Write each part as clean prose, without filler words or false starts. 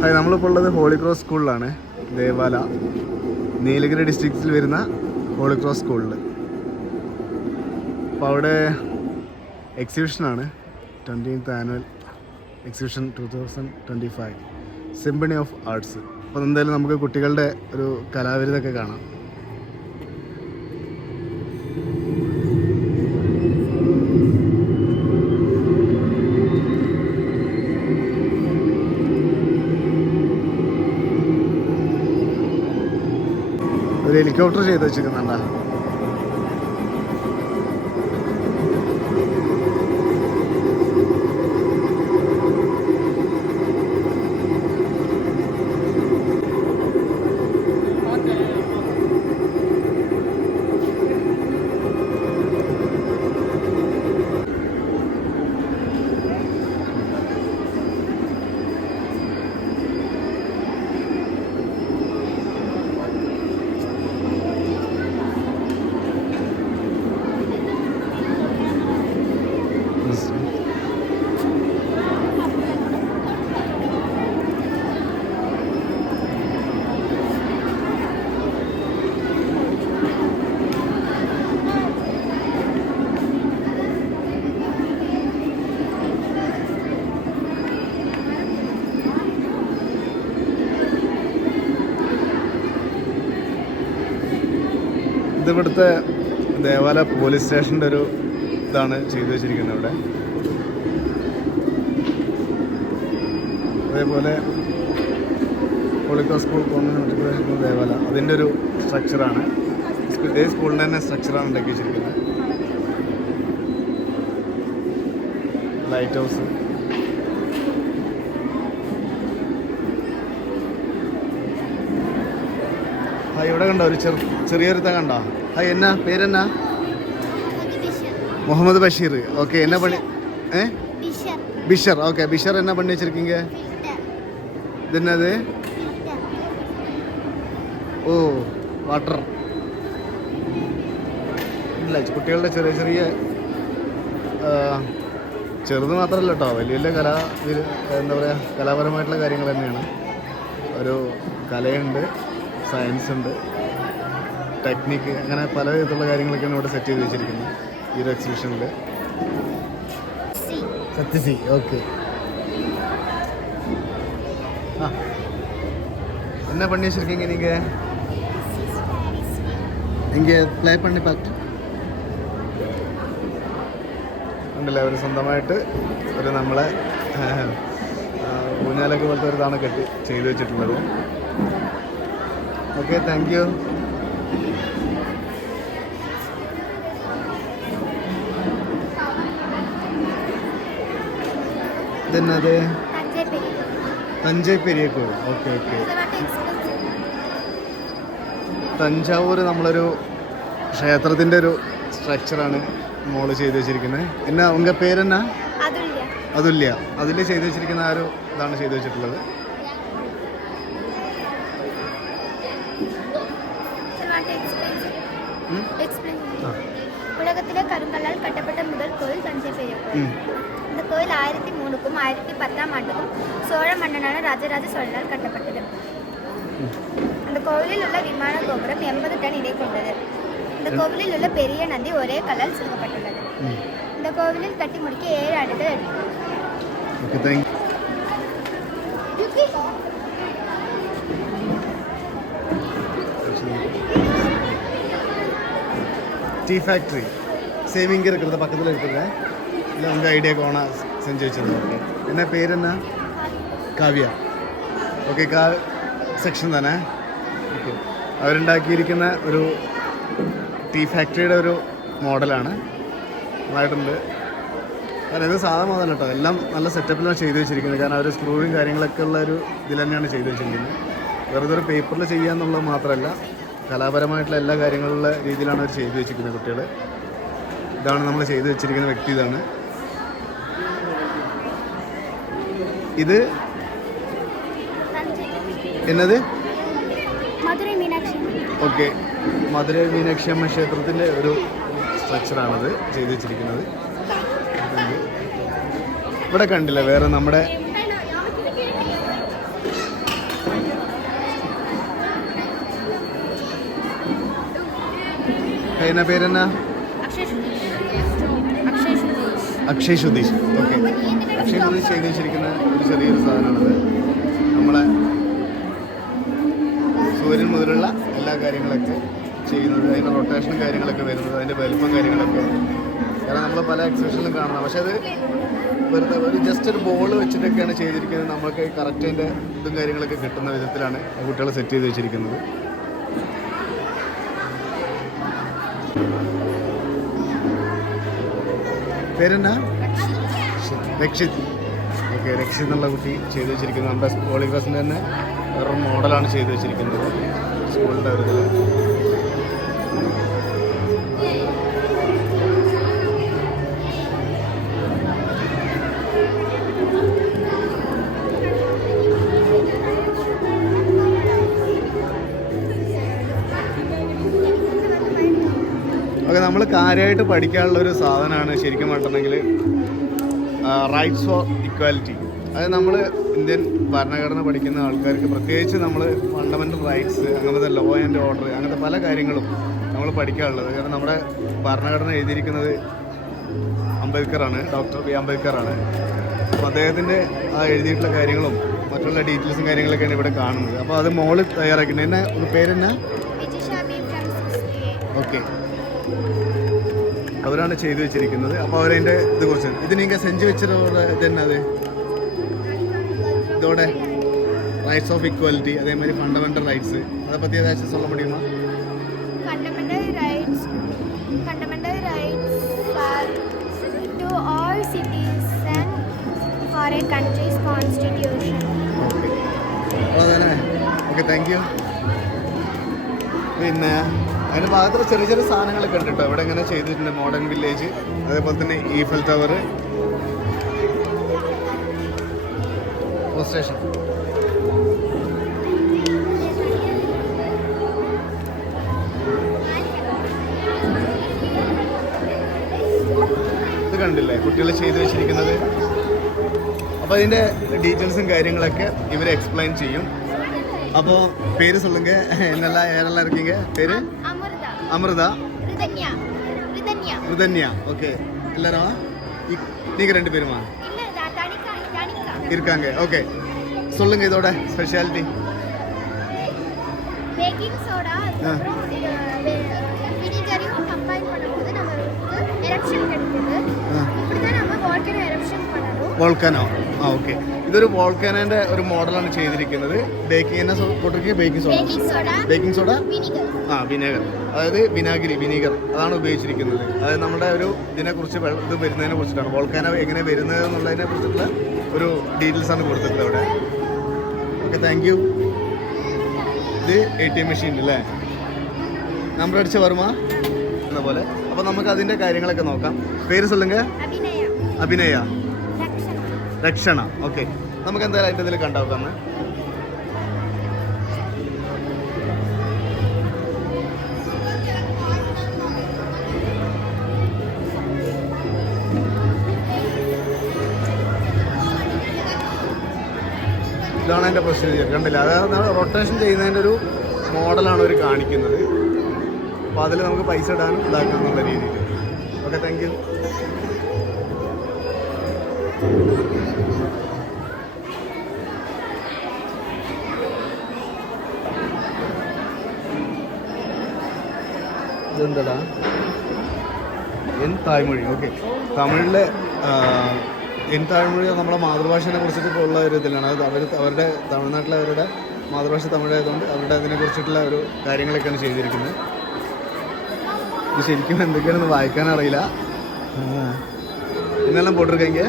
Hi, നമ്മളിപ്പോൾ ഉള്ളത് holy cross സ്കൂളിലാണ്. ദേവാല, നീലഗിരി ഡിസ്ട്രിക്റ്റിൽ വരുന്ന ഹോളി ക്രോസ് സ്കൂളിൽ. അപ്പോൾ അവിടെ എക്സിബിഷനാണ്, 20th annual exhibition 2025 symphony of arts. അപ്പോൾ എന്തായാലും നമുക്ക് കുട്ടികളുടെ ഒരു കലാവിരുതൊക്കെ കാണാം. ഒരു ഹെലികോപ്റ്റർ ചെയ്ത് വെച്ചിരിക്കുന്നുണ്ടാ. ഇതിവിടുത്തെ ദേവാല പോലീസ് സ്റ്റേഷൻ്റെ ഒരു ഇതാണ് ചെയ്തു വെച്ചിരിക്കുന്നത് ഇവിടെ. അതേപോലെ ഹോളി ക്രോസ് സ്കൂൾ കോൺവെന്റ് ദേവാല, അതിൻ്റെ ഒരു സ്ട്രക്ചറാണ്. ഇതേ സ്കൂളിൻ്റെ തന്നെ സ്ട്രക്ചറാണ് ഉണ്ടാക്കി വെച്ചിരിക്കുന്നത്. ലൈറ്റ് ഹൗസ്, ഹായ്, ഇവിടെ കണ്ടോ ഒരു ചെറിയൊരുത്ത കണ്ടോ? ഹായ്, എന്നാ പേരെന്നാ? മുഹമ്മദ് ബഷീർ. ഓക്കെ, എന്നാ പണി? ബിഷർ. ഓക്കെ, ബിഷർ എന്നാ പണി വെച്ചിരിക്കീങ്ക? ഇതെന്നത്? ഓ, വാട്ടർ. ഇല്ല, കുട്ടികളുടെ ചെറിയ ചെറിയ ചെറുത് മാത്രമല്ല കേട്ടോ, വലിയ വലിയ എന്താ പറയുക, കലാപരമായിട്ടുള്ള കാര്യങ്ങൾ തന്നെയാണ്. ഒരു കലയുണ്ട്, സയൻസ് ഉണ്ട്, ടെക്നിക്ക്, അങ്ങനെ പല വിധത്തിലുള്ള കാര്യങ്ങളൊക്കെയാണ് ഇവിടെ സെറ്റ് ചെയ്ത് വെച്ചിരിക്കുന്നത് ഈ ഒരു എക്സിബിഷനിൽ. സത്യസി. ഓക്കെ, ആ என்ன பண்ணி வச்சுருக்கீங்க நீங்கள்? இங்கே ப்ளே பண்ணி பார்த்து ഉണ്ടല്ലേ, അവർ സ്വന്തമായിട്ട് ഒരു നമ്മളെ ഊഞ്ഞാലൊക്കെ പോലത്തെ ഒരു ഇതാണ് കെട്ടി ചെയ്തു വെച്ചിട്ടുള്ളത്. Okay, thank you. ഇതെന്നത്? തഞ്ചൈ പെരിയ കോവിൽ. Okay okay. തഞ്ചാവൂർ നമ്മളൊരു ക്ഷേത്രത്തിൻ്റെ ഒരു സ്ട്രക്ചറാണ് മോള് ചെയ്ത് വെച്ചിരിക്കുന്നത്. എന്നാ ഉങ്ക പേരെന്നാ? അതുല്യ. അതിൽ ചെയ്ത് വെച്ചിരിക്കുന്ന ആ ഒരു ഇതാണ് ചെയ്ത് വെച്ചിട്ടുള്ളത്. உலகத்திலே கருங்கல்லால் கட்டப்பட்ட முதல் கோயில் தஞ்சை பெரிய கோயில். இந்த கோயில் 1003க்கும் 1010ஆம் ஆண்டுக்கும் சோழ மன்னனான ராஜராஜ சோழனால் கட்டப்பட்டது. இந்த கோவிலில் உள்ள விமான கோபுரம் 80 டன் இடை கொண்டது. இந்த கோவிலில் உள்ள பெரிய நந்தி ஒரே கல்லால் செதுக்கப்பட்டுள்ளது. இந்த கோவிலில் கட்டி முடிக்க 7 ஆண்டுகள் எடுத்தது. டீ ஃபேக்ட்ரி சேம் இங்கே இருக்கிறது பக்கத்தில் இருக்குது. இல்லை உங்கள் ஐடியாவுக்கு ஓனாக செஞ்சு வச்சுருந்தோம். ஓகே, என்ன பேர்? என்ன? കാവ്യ. ഓക്കെ, സെക്ഷൻ തന്നെ. ഓക്കെ, അവരുണ്ടാക്കിയിരിക്കുന്ന ഒരു ടീ ഫാക്ടറിയുടെ ഒരു മോഡലാണ്. നന്നായിട്ടുണ്ട്. കാരണം ഇത് സാധാ മോഡൽ കേട്ടോ, എല്ലാം നല്ല സെറ്റപ്പിലാണ് ചെയ്തു വെച്ചിരിക്കുന്നത്. കാരണം അവർ സ്ക്രൂവും കാര്യങ്ങളൊക്കെ ഉള്ള ഒരു ഇതിൽ തന്നെയാണ് ചെയ്തു വെച്ചിരിക്കുന്നത്. വെറുതെ ഒരു പേപ്പറിൽ ചെയ്യുക എന്നുള്ളത് മാത്രമല്ല, കലാപരമായിട്ടുള്ള എല്ലാ കാര്യങ്ങളുള്ള രീതിയിലാണ് അവർ ചെയ്തു വെച്ചിരിക്കുന്നത് കുട്ടികൾ. ഇതാണ് നമ്മൾ ചെയ്തു വെച്ചിരിക്കുന്ന വ്യക്തി. ഇതാണ് ഇത് എന്നത്? ഓക്കെ, മധുരൈ മീനാക്ഷി അമ്മ ക്ഷേത്രത്തിൻ്റെ ഒരു സ്ട്രക്ചറാണത് ചെയ്തു വെച്ചിരിക്കുന്നത്. ഇവിടെ കണ്ടില്ല വേറെ നമ്മുടെ എന്നാ പേരെന്നാ? അക്ഷയ് സുധീഷ്. ഓക്കെ, അക്ഷയ് സുധീഷ് ചെയ്ത് വെച്ചിരിക്കുന്ന ഒരു ചെറിയൊരു സാധനമാണത്. നമ്മളെ സൂര്യൻ മുതലുള്ള എല്ലാ കാര്യങ്ങളൊക്കെ ചെയ്യുന്നത്, അതിൻ്റെ റൊട്ടേഷനും കാര്യങ്ങളൊക്കെ വരുന്നത്, അതിൻ്റെ വലുപ്പം കാര്യങ്ങളൊക്കെ. കാരണം നമ്മൾ പല എക്സിബിഷനിലും കാണണം, പക്ഷെ അത് വെറുതെ ഒരു ജസ്റ്റ് ഒരു ബോൾ വെച്ചിട്ടൊക്കെയാണ് ചെയ്തിരിക്കുന്നത്. നമുക്ക് കറക്റ്റ് അതിൻ്റെ ഇതും കാര്യങ്ങളൊക്കെ കിട്ടുന്ന വിധത്തിലാണ് കുട്ടികൾ സെറ്റ് ചെയ്ത് വെച്ചിരിക്കുന്നത്. പേരെന്നാ? രക്ഷിത്. ഓക്കെ, രക്ഷിത് എന്നുള്ള കുട്ടി ചെയ്ത് വെച്ചിരിക്കുന്നത് നമ്മുടെ പോളിഗ്രാസിൻ്റെ തന്നെ വേറൊരു മോഡലാണ് ചെയ്ത് വെച്ചിരിക്കുന്നത് സ്കൂളിൻ്റെ ഒരു ഇതിൽ. ഓക്കെ, നമ്മൾ കാര്യമായിട്ട് പഠിക്കാനുള്ളൊരു സാധനമാണ് ശരിക്കും പറഞ്ഞിട്ടുണ്ടെങ്കിൽ റൈറ്റ്സ് ഫോർ ഇക്വാലിറ്റി. അതായത് നമ്മൾ ഇന്ത്യൻ ഭരണഘടന പഠിക്കുന്ന ആൾക്കാർക്ക് പ്രത്യേകിച്ച് നമ്മൾ ഫണ്ടമെൻ്റൽ റൈറ്റ്സ്, അങ്ങനത്തെ ലോ ആൻഡ് ഓർഡർ, അങ്ങനത്തെ പല കാര്യങ്ങളും നമ്മൾ പഠിക്കാനുള്ളത്. കാരണം നമ്മുടെ ഭരണഘടന എഴുതിയിരിക്കുന്നത് അംബേദ്കറാണ്, ഡോക്ടർ ബി അംബേദ്കറാണ്. അപ്പോൾ അദ്ദേഹത്തിൻ്റെ ആ എഴുതിയിട്ടുള്ള കാര്യങ്ങളും മറ്റുള്ള ഡീറ്റെയിൽസും കാര്യങ്ങളൊക്കെയാണ് ഇവിടെ കാണുന്നത്. അപ്പോൾ അത് മോള് തയ്യാറാക്കുന്നത്. എന്നെ ഒരു പേരെന്നാ? ഓക്കെ, അവരാണ് ചെയ്തു വെച്ചിരിക്കുന്നത്. അപ്പോൾ അവരതിൻ്റെ ഇത് കുറിച്ച് ഇതിനൊക്കെ സെഞ്ച് വെച്ചതോടെ തന്നെ അത് ഇതോടെ റൈറ്റ്സ് ഓഫ് ഇക്വാലിറ്റി, അതേമാതിരി ഫണ്ടമെൻ്റൽ റൈറ്റ്സ്, அதை பற்றி ஏதாச்சும் சொல்ல முடியுமா? Fundamental rights are to all citizens for a country's constitution. Okay, അതന്നെ. Okay, thank you. പിന്നെ അതിൻ്റെ ഭാഗത്തുള്ള ചെറിയ ചെറിയ സാധനങ്ങളൊക്കെ ഉണ്ട് കേട്ടോ ഇവിടെ ഇങ്ങനെ ചെയ്തിട്ടുണ്ട്. മോഡേൺ വില്ലേജ്, അതേപോലെ തന്നെ ഈഫൽ ടവർ, സ്റ്റേഷൻ. ഇത് കണ്ടില്ലേ കുട്ടികൾ ചെയ്തു വെച്ചിരിക്കുന്നത്. അപ്പോൾ അതിൻ്റെ ഡീറ്റെയിൽസും കാര്യങ്ങളൊക്കെ ഇവർ എക്സ്പ്ലെയിൻ ചെയ്യും. അപ്പോൾ പേര് சொல்லுங்க, என்னெல்லாம் யாரெல்லாம் இருக்கீங்க? பேரு அமிர்தா, ரிதன்யா. ஓகே, எல்லாரும் நீங்க ரெண்டு பேருமா இருக்காங்க? ஓகே, சொல்லுங்க இதோட ஸ்பெஷாலிட்டி. பேக்கிங் சோடா வினிகரையும் கம்பைன் பண்ணும்போது நமக்கு எரப்ஷன் கிடைக்குது. இப்படி தான் நம்ம வால்கனோ எரப்ஷன் பண்ணணும். വോൾക്കാനോ? ആ, ഓക്കെ. ഇതൊരു വോൾക്കാനോൻ്റെ ഒരു മോഡലാണ് ചെയ്തിരിക്കുന്നത്. ബേക്കിംഗ് എന്നാ പോട്ടിരിക്കുക? ബേക്കിംഗ് സോഡ, വിനേഗർ, അതായത് വിനീഗർ അതാണ് ഉപയോഗിച്ചിരിക്കുന്നത്. അതായത് നമ്മുടെ ഒരു ഇതിനെക്കുറിച്ച് ഇത് വരുന്നതിനെ കുറിച്ചിട്ടാണ്, വോൾക്കാനോ എങ്ങനെ വരുന്നത് എന്നുള്ളതിനെ കുറിച്ചിട്ടുള്ള ഒരു ഡീറ്റെയിൽസ് ആണ് കൊടുത്തിട്ടുള്ളത് അവിടെ. Okay, thank U. ഇത് ATM മെഷീൻ അല്ലേ? നമ്പർ അടിച്ച് വരുമാ എന്ന പോലെ. അപ്പോൾ നമുക്ക് അതിൻ്റെ കാര്യങ്ങളൊക്കെ നോക്കാം. പേര് சொல்லுங்க. അഭിനയ, രക്ഷണ. ഓക്കെ, നമുക്ക് എന്തായാലും അതിൻ്റെ ഇതിൽ കണ്ടാക്കാം. ഇതാണ് അതിൻ്റെ പ്രൊസീജിയർ. കണ്ടില്ല, അതായത് റൊട്ടേഷൻ ചെയ്യുന്നതിൻ്റെ ഒരു മോഡലാണ് അവർ കാണിക്കുന്നത്. അപ്പോൾ അതിൽ നമുക്ക് പൈസ ഇടാനും ഇതാക്കാം എന്നുള്ള രീതിയിൽ. Okay, thank U. ഇതെന്താ? എൻ തായ്മൊഴി. ഓക്കെ, തമിഴിലെ എൻ താഴ്മൊഴി നമ്മുടെ മാതൃഭാഷയെ കുറിച്ചിട്ട് ഉള്ള ഒരു ഇതിലാണ്. അത് അവരുടെ തമിഴ്നാട്ടിലെ അവരുടെ മാതൃഭാഷ തമിഴായതുകൊണ്ട് അവരുടെ അതിനെക്കുറിച്ചിട്ടുള്ള ഒരു കാര്യങ്ങളൊക്കെയാണ് ചെയ്തിരിക്കുന്നത്. ഇത് ശരിക്കും എന്തൊക്കെയാണെന്ന് വായിക്കാനറിയില്ല. ഇന്നെല്ലാം പോട്ടിരിക്കെങ്കിൽ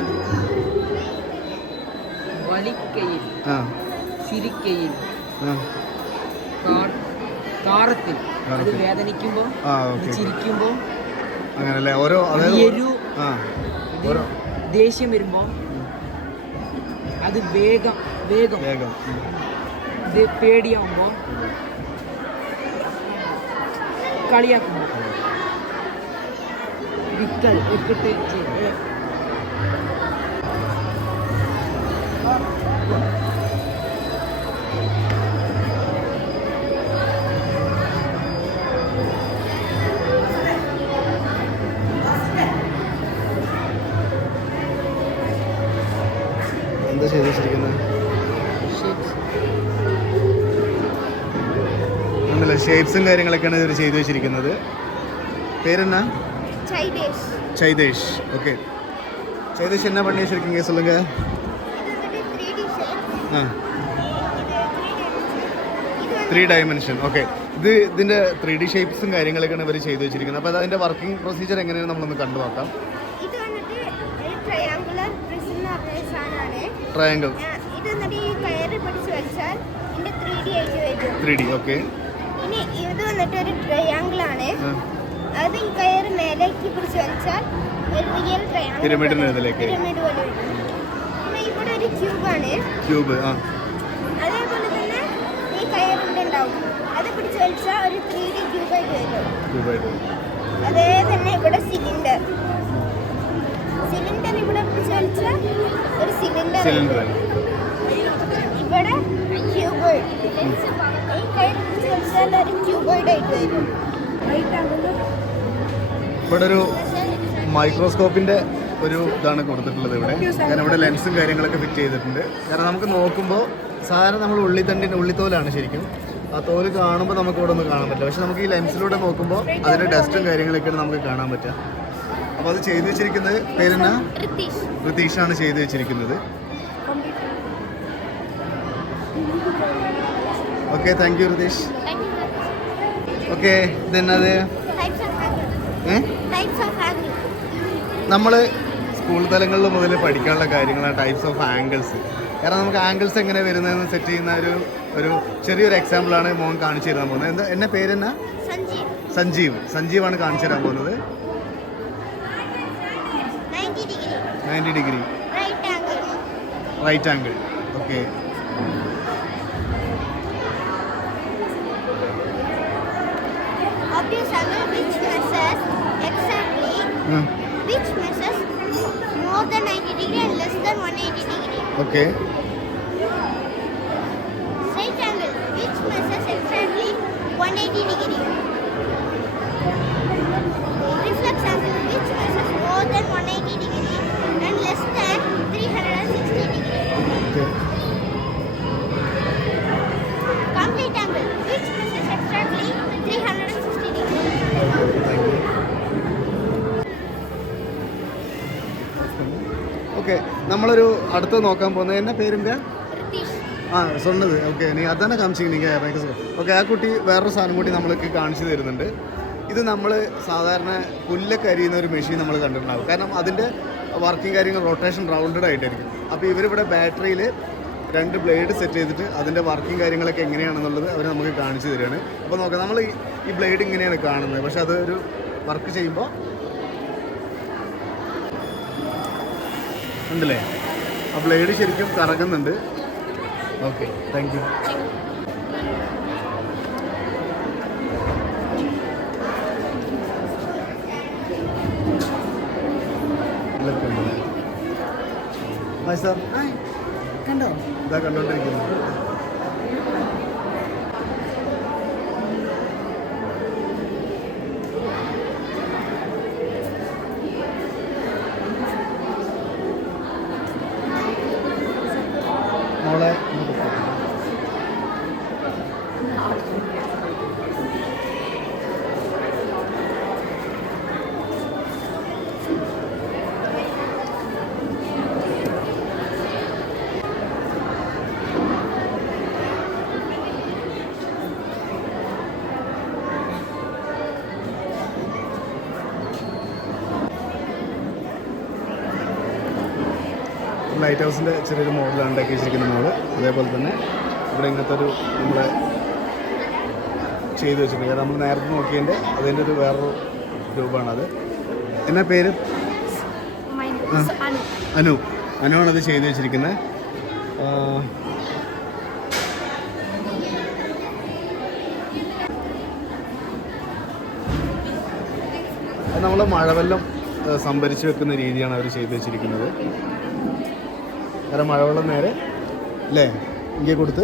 അങ്ങനല്ലേ ഓരോ ദേഷ്യം വരുമ്പോ അത് വേഗം വേഗം വേഗം പേടിയാവുമ്പോ കളിയാക്കുമ്പോ വിക്കൽ ഇട്ടിട്ട് എന്താ ചെയ്ത് വെച്ചിരിക്കുന്നത്? ഒന്നുമില്ല, ഷേപ്സും കാര്യങ്ങളൊക്കെയാണ് ഇവർ ചെയ്ത് വെച്ചിരിക്കുന്നത്. പേരെന്നാ? ചൈതേഷ്. ഓക്കെ, ചൈതേഷ് എന്നാ பண்ணி வச்சிருக்கீங்க சொல்லுங்க. ആ, 3 ഡയമെൻഷൻ. ഓക്കെ, ഇതിൻ്റെ 3D ഷേപ്സും കാര്യങ്ങളൊക്കെയാണ് ഇവർ ചെയ്ത് വെച്ചിരിക്കുന്നത്. അപ്പോൾ അതിൻ്റെ വർക്കിംഗ് പ്രൊസീജിയർ എങ്ങനെയാണ് നമ്മളൊന്ന് കണ്ടു നോക്കാം. Triangle 3D. ഓക്കെ, ഇനി ഇത് വന്നിട്ട് ഒരു ട്രയാങ്കിൾ ആണ്. അത് ഈ കയറ് മേലേക്ക് പിടിച്ച് വലിച്ചാൽ ഒരു റിയൽ ട്രയാങ്കിൾ പിരമിഡിലേക്ക് പിരമിഡ് പോലെ വരും. പിന്നെ ഇവിടെ ഒരു ക്യൂബാണ്. ക്യൂബ്. ആ, അതേപോലെ തന്നെ ഈ കയറിൻ്റെ ഉണ്ടാവും. അത് പിടിച്ച് വലിച്ചാൽ ഒരു 3D ക്യൂബായിട്ട് വരും. അതേ തന്നെ ഇവിടെ സിലിണ്ടർ ഇവിടെ പിടിച്ച് വലിച്ചാൽ ഒരു സിലിണ്ടർ. ഇവിടെ ക്യൂബോയിഡ്. ഈ കയർ പിടിച്ച് വലിച്ചാൽ ഒരു ക്യൂബോയിഡ് ആയിട്ട് വരും. ഇവിടെ ഒരു മൈക്രോസ്കോപ്പിൻ്റെ ഒരു ഇതാണ് കൊടുത്തിട്ടുള്ളത് ഇവിടെ. കാരണം ഇവിടെ ലെൻസും കാര്യങ്ങളൊക്കെ ഫിറ്റ് ചെയ്തിട്ടുണ്ട്. കാരണം നമുക്ക് നോക്കുമ്പോൾ സാധാരണ നമ്മൾ ഉള്ളിത്തോലാണ് ശരിക്കും. ആ തോല് കാണുമ്പോൾ നമുക്ക് ഇവിടെ ഒന്നും കാണാൻ പറ്റില്ല. പക്ഷെ നമുക്ക് ഈ ലെൻസിലൂടെ നോക്കുമ്പോൾ അതിൻ്റെ ഡസ്റ്റും കാര്യങ്ങളൊക്കെയാണ് നമുക്ക് കാണാൻ പറ്റുക. അപ്പോൾ അത് ചെയ്തു വെച്ചിരിക്കുന്നത് പേരെന്നാ? ഋതീഷാണ് ചെയ്തു വെച്ചിരിക്കുന്നത്. Okay, thank you Ritheesh. Okay, ഇതെന്നത് നമ്മൾ സ്കൂൾ തലങ്ങളിൽ മുതൽ പഠിക്കാനുള്ള കാര്യങ്ങളാണ് ടൈപ്സ് ഓഫ് ആംഗിൾസ്. കാരണം നമുക്ക് ആംഗിൾസ് എങ്ങനെ വരുന്നതെന്ന് സെറ്റ് ചെയ്യുന്ന ഒരു ചെറിയൊരു എക്സാമ്പിളാണ് മോൻ കാണിച്ചു തരാൻ പോകുന്നത്. എൻ്റെ പേരെന്നാ? സഞ്ജീവാണ് കാണിച്ചു തരാൻ പോകുന്നത്. 90 degree right angle. Okay, which measures more than 90 degree and less than 180 degree. Okay. Straight angle, which measures exactly 180 degree. Reflex angle, which measures more than 180 degree and less than 360 degree. Okay. Complete angle, which measures exactly 360 degree. Thank you. Okay, നമ്മളൊരു അടുത്ത് നോക്കാൻ പോകുന്നത് എന്നാ പേരിൻ്റെ? ആ, சொன்னது. Okay, നീ അതാണ് കാണിച്ചിരിക്കുക. ഓക്കെ, ആ കുട്ടി വേറൊരു സാധനം കൂടി നമ്മൾക്ക് കാണിച്ചു തരുന്നുണ്ട്. ഇത് നമ്മൾ സാധാരണ പുല്ലൊക്കെ അരിയുന്ന ഒരു മെഷീൻ നമ്മൾ കണ്ടിട്ടുണ്ടാവും. കാരണം അതിൻ്റെ വർക്കിംഗ് കാര്യങ്ങൾ റൊട്ടേഷൻ റൗണ്ടഡ് ആയിട്ടായിരിക്കും. അപ്പോൾ ഇവരിവിടെ ബാറ്ററിയിൽ 2 ബ്ലേഡ് സെറ്റ് ചെയ്തിട്ട് അതിൻ്റെ വർക്കിംഗ് കാര്യങ്ങളൊക്കെ എങ്ങനെയാണെന്നുള്ളത് അവർ നമുക്ക് കാണിച്ചു തരികയാണ്. അപ്പോൾ നോക്കാം, നമ്മൾ ഈ ബ്ലേഡ് ഇങ്ങനെയാണ് കാണുന്നത്. പക്ഷെ അതൊരു വർക്ക് ചെയ്യുമ്പോൾ ഉണ്ടല്ലേ, ആ ബ്ലേഡ് ശരിക്കും കറങ്ങുന്നുണ്ട്. Okay, thank you. Hi sir. കണ്ടോ? ഇതാ കണ്ടോണ്ടിരിക്കുന്നു. മോളെ ലൈറ്റ് ഹൗസിൻ്റെ ചെറിയൊരു മോഡലാണ് ഉണ്ടാക്കി വെച്ചിരിക്കുന്ന മോള്. അതേപോലെ തന്നെ ഇവിടെ ഇങ്ങനത്തെ ഒരു നമ്മളെ ചെയ്തു വെച്ചിട്ടുണ്ട്. കാരണം നമ്മൾ നേരത്തെ നോക്കിയതിൻ്റെ അതിൻ്റെ ഒരു വേറൊരു രൂപമാണത്. എന്നാ പേര്? അനുവാണത് ചെയ്തു വെച്ചിരിക്കുന്നത്. അത് നമ്മൾ മഴവെള്ളം സംഭരിച്ച് വെക്കുന്ന രീതിയാണ് അവർ ചെയ്തു വെച്ചിരിക്കുന്നത്. കാരണം മഴവെള്ളം നേരെ അല്ലേ ഇങ്ങനെ കൊടുത്ത്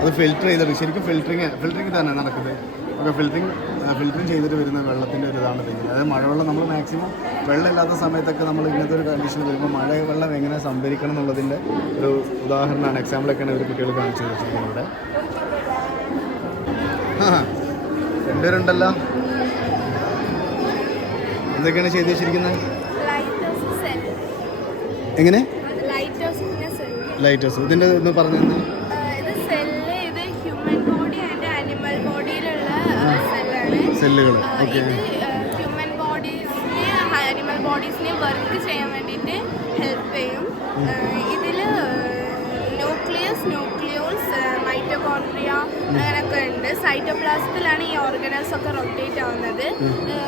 അത് ഫിൽറ്റർ ചെയ്തെടുക്കും. ശരിക്കും ഫിൽറ്ററിങ് തന്നെ നടക്കുന്നത്. ഒക്കെ ഫിൽറ്ററിങ് ചെയ്തിട്ട് വരുന്ന വെള്ളത്തിൻ്റെ ഒരു ഇതാണ് തെങ്ങിൽ. അതായത് മഴവെള്ളം നമ്മൾ മാക്സിമം വെള്ളമില്ലാത്ത സമയത്തൊക്കെ നമ്മൾ ഇങ്ങനത്തെ ഒരു കണ്ടീഷനിൽ വരുമ്പോൾ മഴവെള്ളം എങ്ങനെ സംഭരിക്കണം എന്നുള്ളതിൻ്റെ ഒരു ഉദാഹരണമാണ്, എക്സാമ്പിളൊക്കെയാണ് ഇവർ കുട്ടികൾ കാണിച്ചു വെച്ചിരിക്കുന്നത് ഇവിടെ. രണ്ടുപേരുണ്ടല്ലോ. എന്തൊക്കെയാണ് ചെയ്തു വെച്ചിരിക്കുന്നത്? എങ്ങനെ ലൈറ്റ് ഹൗസ് ഇതിൻ്റെ ഒന്ന് പറഞ്ഞു തന്നെ. സെല്ലുകൾ ഓക്കെ. ഹ്യൂമൻ ബോഡീസിനെ ആനിമൽ ബോഡീസിനെ വർക്ക് ചെയ്യാൻ വേണ്ടിയിട്ട് ഹെൽപ്പ് ചെയ്യും. ഇതിൽ ന്യൂക്ലിയോൾസ് മൈറ്റോകോൺട്രിയ അങ്ങനെയൊക്കെ ഉണ്ട്. സൈറ്റോപ്ലാസത്തിലാണ് ഈ ഓർഗനൽസ് ഒക്കെ റൊട്ടേറ്റ് ആവുന്നത്.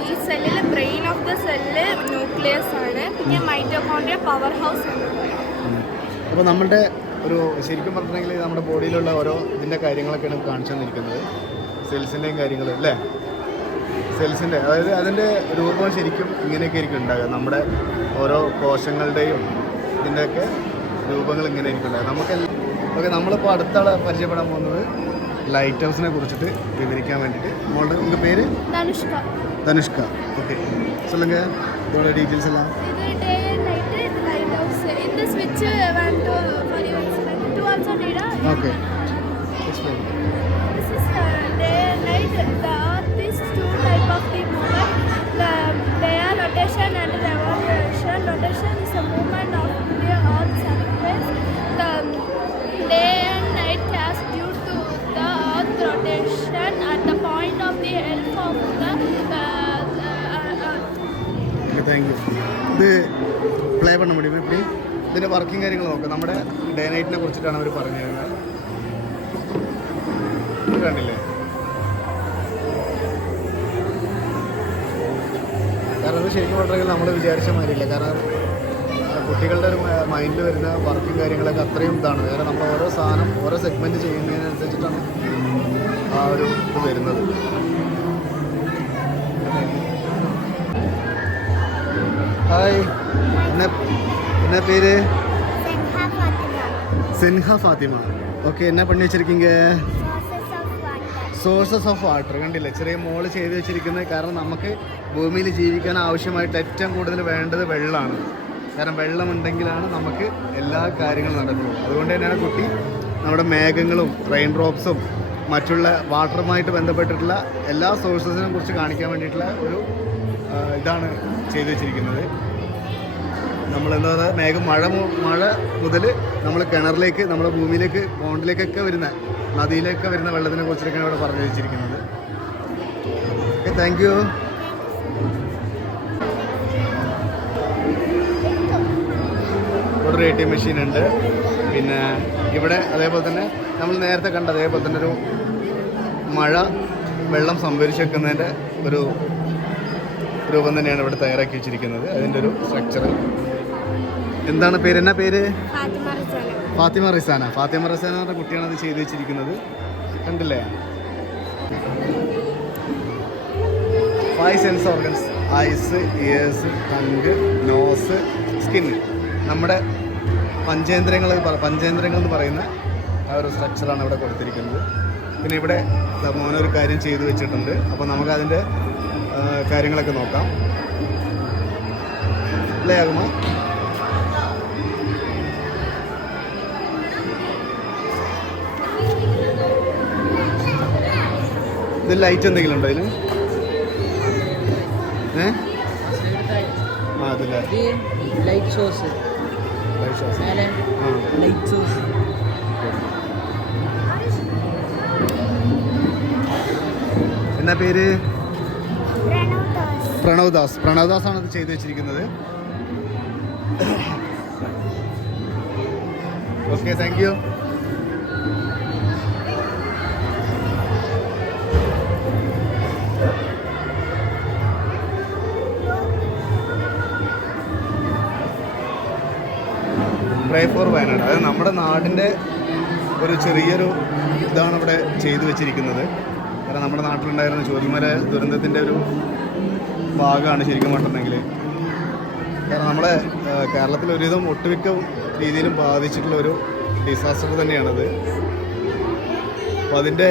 ഈ സെല്ലിൽ brain of the cell nucleus ആണ്. പിന്നെ മൈറ്റോകോൺട്രിയ പവർ ഹൗസ് എന്ന് പറയും. അപ്പോൾ നമ്മുടെ ഒരു ശരിക്കും പറഞ്ഞിട്ടുണ്ടെങ്കിൽ നമ്മുടെ ബോഡിയിലുള്ള ഓരോ ഇതിൻ്റെ കാര്യങ്ങളൊക്കെയാണ് കാണിച്ചു തന്നിരിക്കുന്നത്. സെൽസിൻ്റെയും കാര്യങ്ങൾ അല്ലേ, സെൽസിൻ്റെ അതായത് അതിൻ്റെ രൂപം ശരിക്കും ഇങ്ങനെയൊക്കെ ആയിരിക്കും ഉണ്ടാകുക. നമ്മുടെ ഓരോ കോശങ്ങളുടെയും ഇതിൻ്റെയൊക്കെ രൂപങ്ങൾ ഇങ്ങനെ ആയിരിക്കും ഉണ്ടാകുക. ഓക്കെ, നമ്മളിപ്പോൾ അടുത്താളെ പരിചയപ്പെടാൻ പോകുന്നത് ലൈറ്റ് ഹൗസിനെ കുറിച്ചിട്ട് വിവരിക്കാൻ വേണ്ടിയിട്ട്. മോളുടെ നിങ്ങൾക്ക് പേര്? തനുഷ്ക. ഓക്കെ, சொல்லுங்க இதோட டீடைல்ஸ் எல்லாம். இது day and night light house. இந்த ஸ்விட்ச் want to for you to also need a. Okay, explain. This is day and night. The earth is two type of the movement. Their rotation and revolution. Rotation is a movement of the earth's surface. The day and night has due to the earth rotation at the point of the help of the thank you. ഇത് play பண்ண முடியுமா இப்படி? ഇതിൻ്റെ working കാര്യങ്ങൾ നോക്കാം. നമ്മുടെ day നൈറ്റിനെ കുറിച്ചിട്ടാണ് അവർ പറഞ്ഞു തരുന്നത്. കണ്ടില്ലേ? കാരണം അത് ശരിക്കും പറഞ്ഞെങ്കിൽ നമ്മൾ വിചാരിച്ച മാതിരിയില്ല. കാരണം കുട്ടികളുടെ ഒരു മൈൻഡിൽ വരുന്ന വർക്കിംഗ് കാര്യങ്ങളൊക്കെ അത്രയും ഇതാണ്. കാരണം നമ്മൾ ഓരോ സാധനം ഓരോ സെഗ്മെൻറ്റ് ചെയ്യുന്നതിനനുസരിച്ചിട്ടാണ് ആ ഒരു ഇത് വരുന്നത്. ഹായ്, என்ன பேர்? സെൻഹ ഫാത്തിമ. ഓക്കെ, എന്നാ പണി വെച്ചിരിക്കീങ്ക? Sources of water. കണ്ടില്ലേ, ചെറിയ മോള് ചെയ്ത് വെച്ചിരിക്കുന്നത്. കാരണം നമുക്ക് ഭൂമിയിൽ ജീവിക്കാൻ ആവശ്യമായിട്ട് ഏറ്റവും കൂടുതൽ വേണ്ടത് വെള്ളമാണ്. കാരണം വെള്ളമുണ്ടെങ്കിലാണ് നമുക്ക് എല്ലാ കാര്യങ്ങളും നടക്കുന്നത്. അതുകൊണ്ട് തന്നെയാണ് കുട്ടി നമ്മുടെ മേഘങ്ങളും റെയിൻ ഡ്രോപ്സും മറ്റുള്ള വാട്ടറുമായിട്ട് ബന്ധപ്പെട്ടിട്ടുള്ള എല്ലാ സോഴ്സസിനെ കുറിച്ച് കാണിക്കാൻ വേണ്ടിയിട്ടുള്ള ഒരു ഇതാണ് ചെയ്തു വെച്ചിരിക്കുന്നത്. നമ്മളെന്താ പറയുക, മേഘം മഴ മുതൽ നമ്മൾ കിണറിലേക്ക്, നമ്മുടെ ഭൂമിയിലേക്ക്, പോണ്ടിലേക്കൊക്കെ വരുന്ന, നദിയിലേക്ക് വരുന്ന വെള്ളത്തിനെ കുറിച്ചൊക്കെയാണ് ഇവിടെ പറഞ്ഞു വെച്ചിരിക്കുന്നത്. Okay, thank U. ഇവിടെ ഒരു ATM മെഷീൻ ഉണ്ട്. പിന്നെ ഇവിടെ അതേപോലെ തന്നെ നമ്മൾ നേരത്തെ കണ്ട അതേപോലെ തന്നെ ഒരു മഴ വെള്ളം സംഭരിച്ച് വെക്കുന്നതിൻ്റെ ഒരു രൂപം തന്നെയാണ് ഇവിടെ തയ്യാറാക്കി വെച്ചിരിക്കുന്നത്. അതിൻ്റെ ഒരു സ്ട്രക്ചർ. എന്താണ് പേര്? എന്നാ പേര്? ഫാത്തിമ റിസാന. ഫാത്തിമ റിസാന എന്ന കുട്ടിയാണ് അത് ചെയ്തു വെച്ചിരിക്കുന്നത്. കണ്ടില്ലേ? 5 sense organs: eyes, ears, tongue, nose, skin. നമ്മുടെ പഞ്ചേന്ദ്രിയങ്ങൾ എന്ന് പറയുന്ന ആ ഒരു സ്ട്രക്ചറാണ് ഇവിടെ കൊടുത്തിരിക്കുന്നത്. പിന്നെ ഇവിടെ മോനൊരു കാര്യം ചെയ്തു വെച്ചിട്ടുണ്ട്. അപ്പോൾ നമുക്കതിൻ്റെ കാര്യങ്ങളൊക്കെ നോക്കാം. അല്ലേ ആകുമോ? ഇതിൽ ലൈറ്റ് എന്തെങ്കിലും ഉണ്ടോ ഇതിൽ? അതില്ല, ലൈറ്റ് സോഴ്സ്. Light source. എന്നാ പേര്? പ്രണവ്ദാസ്. പ്രണവ്ദാസാണ് ഇത് ചെയ്തു വെച്ചിരിക്കുന്നത്. Okay, thank U. Pray for Wayanad. അതായത് നമ്മുടെ നാടിൻ്റെ ഒരു ചെറിയൊരു ഇതാണ് ഇവിടെ ചെയ്തു വെച്ചിരിക്കുന്നത്. കാരണം നമ്മുടെ നാട്ടിലുണ്ടായിരുന്ന ചൂരൽമല ദുരന്തത്തിൻ്റെ ഒരു ഭാഗമാണ് ശരിക്കും പറഞ്ഞിട്ടുണ്ടെങ്കിൽ. കാരണം നമ്മളെ കേരളത്തിൽ ഒരുവിധം ഒട്ടുമിക്ക രീതിയിലും ബാധിച്ചിട്ടുള്ള ഒരു ഡിസാസ്റ്റർ തന്നെയാണത്. അപ്പോൾ അതിൻ്റെ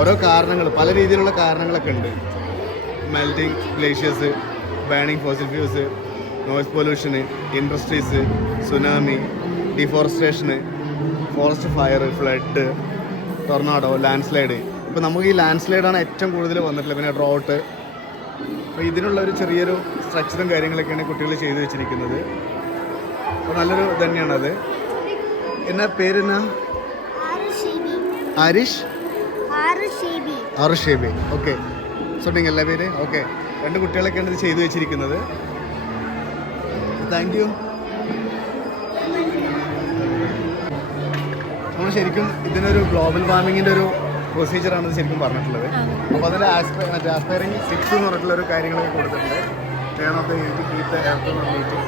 ഓരോ കാരണങ്ങൾ, പല രീതിയിലുള്ള കാരണങ്ങളൊക്കെ ഉണ്ട്. Melting glaciers, banning fossil fuels, noise pollution, industries, tsunami, deforestation, forest fire, flood, tornado, landslide. ഇപ്പോൾ നമുക്ക് ഈ ലാൻഡ് സ്ലൈഡാണ് ഏറ്റവും കൂടുതൽ വന്നിട്ടുള്ളത്. പിന്നെ ഡ്രോട്ട്. അപ്പോൾ ഇതിനുള്ള ഒരു ചെറിയൊരു സ്ട്രക്ചറും കാര്യങ്ങളൊക്കെയാണ് കുട്ടികൾ ചെയ്തു വെച്ചിരിക്കുന്നത്. അപ്പോൾ നല്ലൊരു തന്നെയാണത്. എന്നാ പേരെന്നാ? ആരിഷ് ആറുഷേബി. ഓക്കെ, சொன்னீங்க എല്ലാ പേര്? ഓക്കെ, 2 കുട്ടികളൊക്കെയാണ് ഇത് ചെയ്തു വെച്ചിരിക്കുന്നത്. Thank you. നമ്മൾ ശരിക്കും ഇതിനൊരു ഗ്ലോബൽ വാർമിങ്ങിൻ്റെ ഒരു പ്രൊസീജിയറാണ് ഇത് ശരിക്കും പറഞ്ഞിട്ടുള്ളത്. അപ്പോൾ അതിൽ ആസ്പയറിങ് 6 എന്ന് പറഞ്ഞിട്ടുള്ളൊരു കാര്യങ്ങളൊക്കെ കൊടുത്തിട്ടുണ്ട്. Turn of the keep the earth meeting,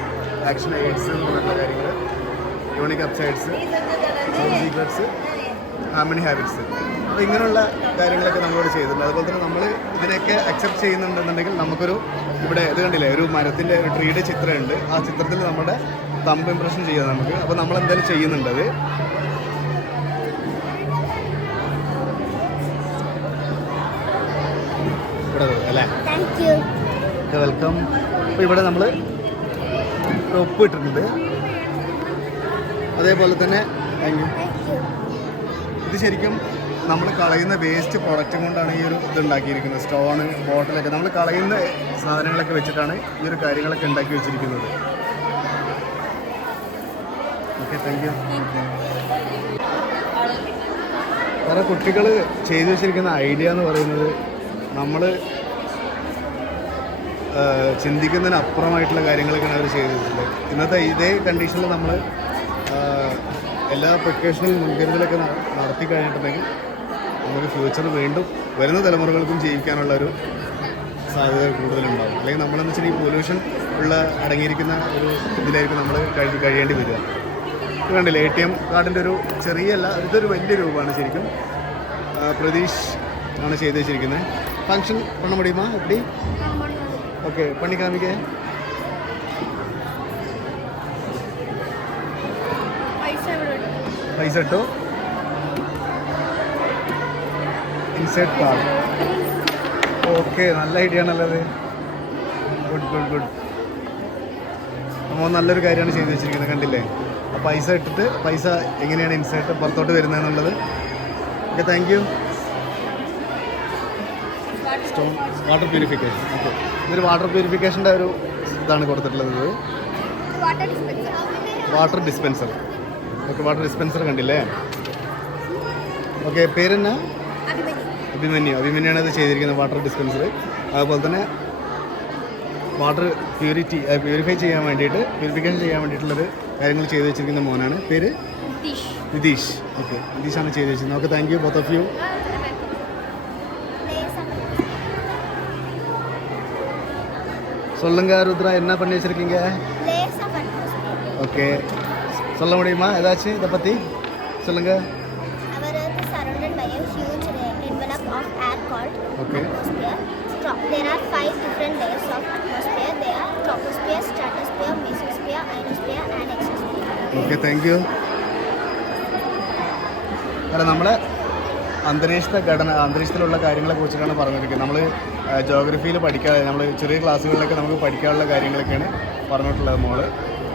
action AIDS എന്ന് പറഞ്ഞിട്ടുള്ള കാര്യങ്ങൾ, യൂണിക് അപ്സൈഡ്സ്, സീക്രട്സ്, ഹാർമണി ഹാബിറ്റ്സ്. അപ്പോൾ ഇങ്ങനെയുള്ള കാര്യങ്ങളൊക്കെ നമ്മളോട് ചെയ്തിട്ടുണ്ട്. അതുപോലെ തന്നെ നമ്മൾ ഇതിനൊക്കെ അക്സെപ്റ്റ് ചെയ്യുന്നുണ്ടെന്നുണ്ടെങ്കിൽ നമുക്കൊരു ഇവിടെ ഇത് കണ്ടില്ലേ, ഒരു മരത്തിൻ്റെ ഒരു ട്രീയുടെ ചിത്രമുണ്ട്. ആ ചിത്രത്തിൽ നമ്മുടെ തമ്പ് ഇംപ്രഷൻ ചെയ്യാം നമുക്ക്. അപ്പോൾ നമ്മൾ എന്തായാലും ചെയ്യുന്നുണ്ട് അത്. ഇവിടെ അല്ലേ? വെൽക്കം. അപ്പോൾ ഇവിടെ നമ്മൾ ഒപ്പ് ഇട്ടിട്ടുണ്ട്. അതേപോലെ തന്നെ താങ്ക് യു. ഇത് ശരിക്കും നമ്മൾ കളയുന്ന വേസ്റ്റ് പ്രൊഡക്റ്റും കൊണ്ടാണ് ഈ ഒരു ഇത് ഉണ്ടാക്കിയിരിക്കുന്നത്. സ്റ്റോണ്, ബോട്ടിലൊക്കെ നമ്മൾ കളയുന്ന സാധനങ്ങളൊക്കെ വെച്ചിട്ടാണ് ഈ ഒരു കാര്യങ്ങളൊക്കെ ഉണ്ടാക്കി വെച്ചിരിക്കുന്നത്. Okay, thank U. കാരണം കുട്ടികൾ ചെയ്തു വെച്ചിരിക്കുന്ന ഐഡിയ എന്ന് പറയുന്നത് നമ്മൾ ചിന്തിക്കുന്നതിന് അപ്പുറമായിട്ടുള്ള കാര്യങ്ങളൊക്കെയാണ് അവർ ചെയ്തു വെച്ചിട്ടുള്ളത്. ഇന്നത്തെ ഇതേ കണ്ടീഷനിൽ നമ്മൾ എല്ലാ പ്രിക്കോഷണൽ മുൻകരുതലൊക്കെ നടത്തി കഴിഞ്ഞിട്ടുണ്ടെങ്കിൽ നമുക്ക് ഫ്യൂച്ചർ വീണ്ടും വരുന്ന തലമുറകൾക്കും ജീവിക്കാനുള്ള ഒരു സാധ്യത കൂടുതലുണ്ടാകും. അല്ലെങ്കിൽ നമ്മളെന്ന് വെച്ചാൽ ഈ പൊല്യൂഷൻ ഉള്ള അടങ്ങിയിരിക്കുന്ന ഒരു ഇതിലായിരിക്കും നമ്മൾ കഴിയേണ്ടി വരിക. ഇത് കണ്ടില്ലേ, ATM കാർഡിൻ്റെ ഒരു ചെറിയല്ല, ഇതൊരു വലിയ രൂപമാണ് ശരിക്കും. പ്രതീഷ് ആണ് ചെയ്ത് വെച്ചിരിക്കുന്നത്. ഫങ്ഷൻ പണ മുടിയുമാ എപ്പടി? ഓക്കെ, പണി കാമിക്കേ. പൈസ ഇട്ടു. Insert card. ഓക്കെ, നല്ല ഐഡിയ ആണല്ലത്. Good good good. നമ്മൾ നല്ലൊരു കാര്യമാണ് ചെയ്തു വെച്ചിരിക്കുന്നത്. കണ്ടില്ലേ, ആ പൈസ ഇട്ടിട്ട് പൈസ എങ്ങനെയാണ് ഇൻസേർട്ട് പുറത്തോട്ട് വരുന്നതെന്നുള്ളത്. Okay, thank you. Stone water purification. Okay, ഇതൊരു വാട്ടർ പ്യൂരിഫിക്കേഷൻ്റെ ഒരു ഇതാണ് കൊടുത്തിട്ടുള്ളത്. Water dispenser. Okay, water dispenser കണ്ടില്ലേ? ഓക്കെ, പേരെന്നാ? അഭിമന്യാണ് ഇത് ചെയ്തിരിക്കുന്നത്, വാട്ടർ ഡിസ്പെൻസർ. അതുപോലെ തന്നെ വാട്ടർ പ്യൂരിഫൈ ചെയ്യാൻ വേണ്ടിയിട്ട്, പ്യൂരിഫിക്കേഷൻ ചെയ്യാൻ വേണ്ടിയിട്ടുള്ളൊരു കാര്യങ്ങൾ ചെയ്ത് വെച്ചിരിക്കുന്ന മോനാണ്. പേര് നിതീഷ്. ഓക്കെ, നിതീഷാണ് ചെയ്ത് വെച്ചിരുന്നത്. Okay, thank you both of you. சொல்லுங்க ருத்ரா, என்ன பண்ணி வச்சிருக்கீங்க? ஓகே, சொல்ல முடியுமா ஏதாச்சும் இதை பற்றி சொல்லுங்க. Our Earth is surrounded by a huge envelope of air called atmosphere. There are 5 different layers of atmosphere. They are troposphere, stratosphere, mesosphere, ionosphere and exosphere. Okay, thank U. കാരണം നമ്മളെ അന്തരീക്ഷത്തിലുള്ള കാര്യങ്ങളെ കുറിച്ചിട്ടാണ് പറഞ്ഞിരിക്കുന്നത്. നമ്മൾ ജോഗ്രഫിയിൽ പഠിക്കാതെ, നമ്മൾ ചെറിയ ക്ലാസ്സുകളിലൊക്കെ നമുക്ക് പഠിക്കാനുള്ള കാര്യങ്ങളൊക്കെയാണ് പറഞ്ഞിട്ടുള്ളത് മോള്.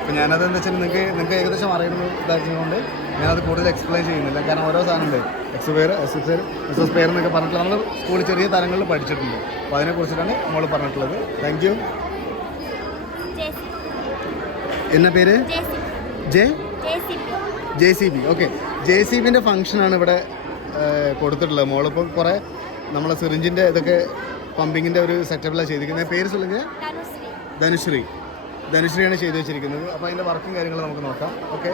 അപ്പോൾ ഞാനത് എന്താ വെച്ചാൽ നിങ്ങൾക്ക് ഏകദേശം അറിയുന്നത് ഇതാക്കുന്നതുകൊണ്ട് ഞാനത് കൂടുതൽ എക്സ്പ്ലെയിൻ ചെയ്യുന്നില്ല. കാരണം ഓരോ സാധനമുണ്ട്, എക്സോസ്ഫിയർ എന്നൊക്കെ പറഞ്ഞിട്ട് നമ്മൾ സ്കൂളിൽ ചെറിയ തലങ്ങളിൽ പഠിച്ചിട്ടുണ്ട്. അപ്പോൾ അതിനെക്കുറിച്ചിട്ടാണ് മോള് പറഞ്ഞിട്ടുള്ളത്. Thank you. എന്നാ പേര്? JCB. ഓക്കെ, JCBൻ്റെ ഫങ്ഷനാണ് ഇവിടെ കൊടുത്തിട്ടുള്ളത്. മോളിപ്പോൾ കുറേ നമ്മളെ സിറിഞ്ചിൻ്റെ ഇതൊക്കെ പമ്പിങ്ങിൻ്റെ ഒരു സെറ്റപ്പിലാണ് ചെയ്തിരിക്കുന്നത്. പേര് சொல்லுங்க? ധനുശ്രീയാണ് ചെയ്തു വെച്ചിരിക്കുന്നത്. അപ്പോൾ അതിൻ്റെ വർക്കും കാര്യങ്ങളും നമുക്ക് നോക്കാം. Okay,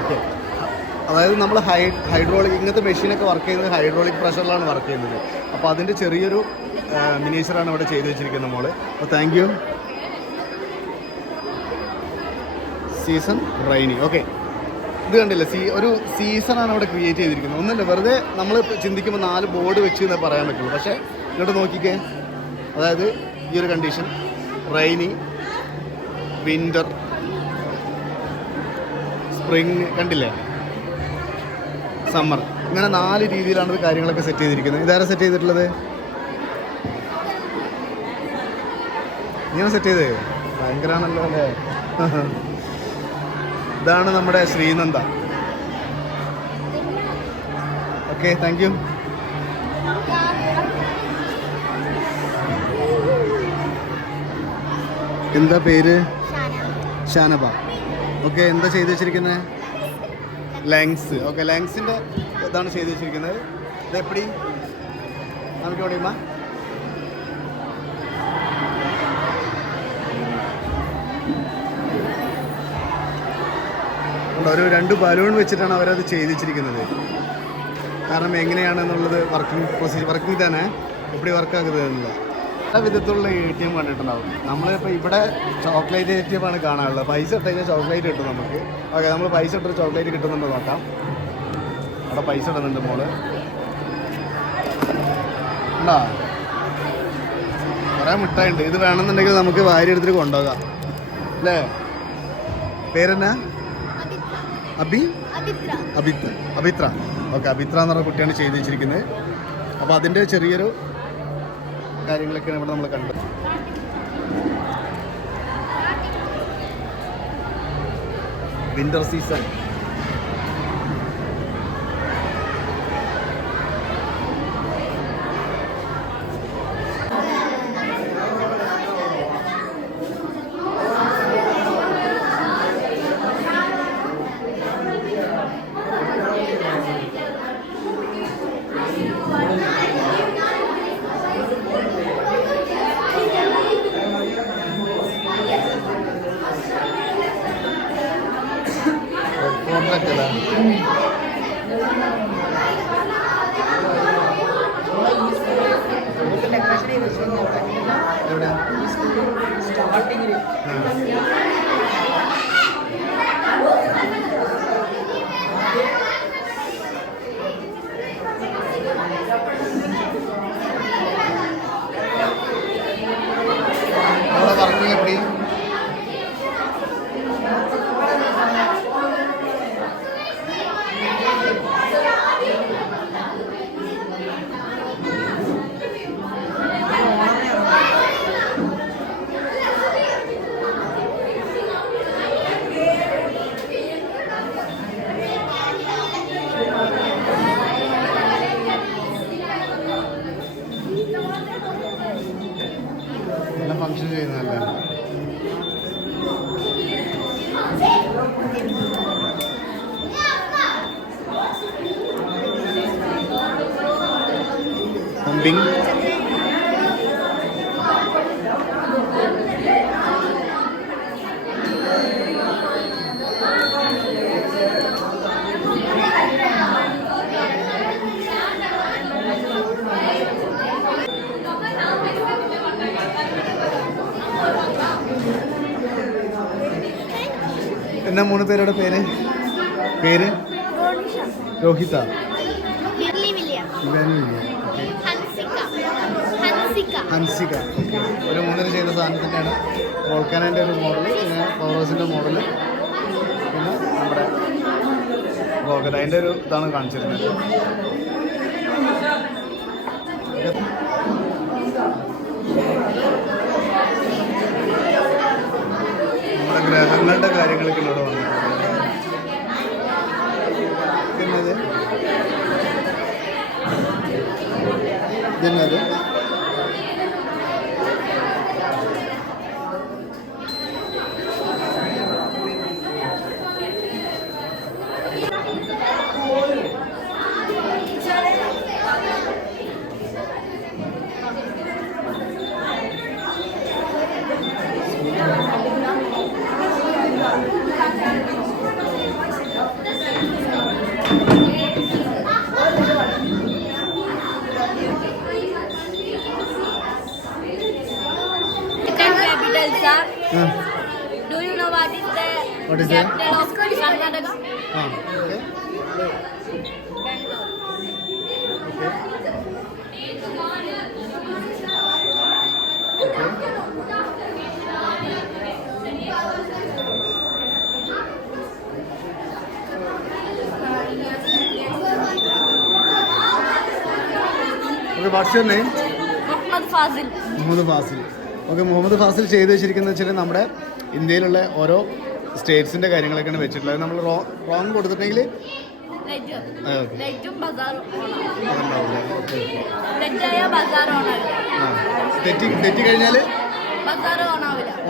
okay. അതായത് നമ്മൾ ഹൈഡ്രോളിക് ഇങ്ങനത്തെ മെഷീനൊക്കെ വർക്ക് ചെയ്യുന്നത് ഹൈഡ്രോളിക് പ്രഷറിലാണ് വർക്ക് ചെയ്യുന്നത്. അപ്പോൾ അതിൻ്റെ ചെറിയൊരു മിനിയേച്ചറാണ് ഇവിടെ ചെയ്തു വെച്ചിരിക്കുന്നത് മോള്. അപ്പോൾ താങ്ക് യു. സീസൺ റൈനി. ഓക്കെ, ഇത് കണ്ടില്ല, ഒരു സീസണാണ് അവിടെ ക്രിയേറ്റ് ചെയ്തിരിക്കുന്നത്. ഒന്നുമില്ല, വെറുതെ നമ്മൾ ചിന്തിക്കുമ്പോൾ 4 ബോർഡ് വെച്ച് എന്നേ പറയാൻ പറ്റുള്ളൂ. പക്ഷേ ഇങ്ങോട്ട് നോക്കിക്കേ, അതായത് ഈ ഒരു കണ്ടീഷൻ, റെയിനി, വിൻ്റർ, സ്പ്രിങ്, കണ്ടില്ലേ, സമ്മർ, ഇങ്ങനെ 4 രീതിയിലാണ് ഇത് കാര്യങ്ങളൊക്കെ സെറ്റ് ചെയ്തിരിക്കുന്നത്. ഇതാരാ സെറ്റ് ചെയ്തിട്ടുള്ളത്? ഇങ്ങനെ സെറ്റ് ചെയ്തേ, ഭയങ്കരമാണല്ലോ അല്ലേ. ഇതാണ് നമ്മുടെ ശ്രീനന്ദ. Okay, thank U. എന്താ പേര്? ഷാനബ. ഓക്കെ, എന്താ ചെയ്ത് വെച്ചിരിക്കുന്നത്? ലെങ്സ്. ഓക്കെ, ലെങ്സിൻ്റെ ഇതാണ് ചെയ്ത് വെച്ചിരിക്കുന്നത്. ഇത് എപ്പടി നമുക്ക് ഓടിയുമ്പോ ഒരു 2 ബലൂൺ വെച്ചിട്ടാണ് അവരത് ചെയ്ത് വെച്ചിരിക്കുന്നത്. കാരണം എങ്ങനെയാണെന്നുള്ളത് വർക്കിംഗ് തന്നെ എപ്പടി വർക്കാക്കുന്നത് എന്നുള്ള പല വിധത്തിലുള്ള ATM കണ്ടിട്ടുണ്ടാവും. നമ്മളിപ്പോൾ ഇവിടെ ചോക്ലേറ്റ് ATM ആണ് കാണാനുള്ളത്. പൈസ ഇട്ട് കഴിഞ്ഞാൽ ചോക്ലേറ്റ് കിട്ടും നമുക്ക്. ഓക്കെ, നമ്മൾ പൈസ ഇട്ടൊരു ചോക്ലേറ്റ് കിട്ടുന്നുണ്ടോ നോക്കാം. അവിടെ പൈസ ഇടുന്നുണ്ട് മോള്. ഉണ്ടോ? കുറേ മിഠായി ഉണ്ട്. ഇത് വേണമെന്നുണ്ടെങ്കിൽ നമുക്ക് വാരി എടുത്തിട്ട് കൊണ്ടുപോകാം അല്ലേ? പേരെന്നാ? അഭിത്ര. ഓക്കെ, അഭിത്ര എന്ന് പറഞ്ഞ കുട്ടിയാണ് ചെയ്ത് വെച്ചിരിക്കുന്നത്. അപ്പോൾ അതിൻ്റെ ചെറിയൊരു കാര്യങ്ങളൊക്കെയാണ് ഇവിടെ നമ്മൾ കണ്ടത്. Winter season. വർക്കിംഗ് എപ്പടി? എല്ലാം ഫങ്ഷൻ ചെയ്യുന്നതല്ലേ? പമ്പിങ്. എന്നാ 3 പേരുടെ പേര്? രോഹിത, ഹൻസിക. ഓക്കെ, ഒരു 3 ചെയ്ത സാധനത്തിൻ്റെയാണ്. വോൾക്കാനോൻ്റെ ഒരു മോഡൽ, പിന്നെ പവറോസിൻ്റെ മോഡൽ, പിന്നെ നമ്മുടെ റോക്കറ്റ്. അതിൻ്റെ ഒരു ഇതാണ് കാണിച്ചിരുന്നത്. നമ്മുടെ ഗ്രഹങ്ങളുടെ കാര്യങ്ങളൊക്കെ ഇവിടെ വന്നിട്ടുണ്ട്. പിന്നത് ഇതിന്നത് Do you know what is the capital of Karnataka? Okay, what's your name? Muhammad Fazil. Muhammad Fazil. Okay, Muhammad Fazil ചെയ്ത് വെച്ചിരിക്കുന്നത് വെച്ചാൽ നമ്മുടെ ഇന്ത്യയിലുള്ള ഓരോ സ്റ്റേറ്റ്സിൻ്റെ കാര്യങ്ങളൊക്കെയാണ് വെച്ചിട്ടുള്ളത്. നമ്മൾ റോങ് കൊടുത്തിട്ടുണ്ടെങ്കിൽ തെറ്റി കഴിഞ്ഞാൽ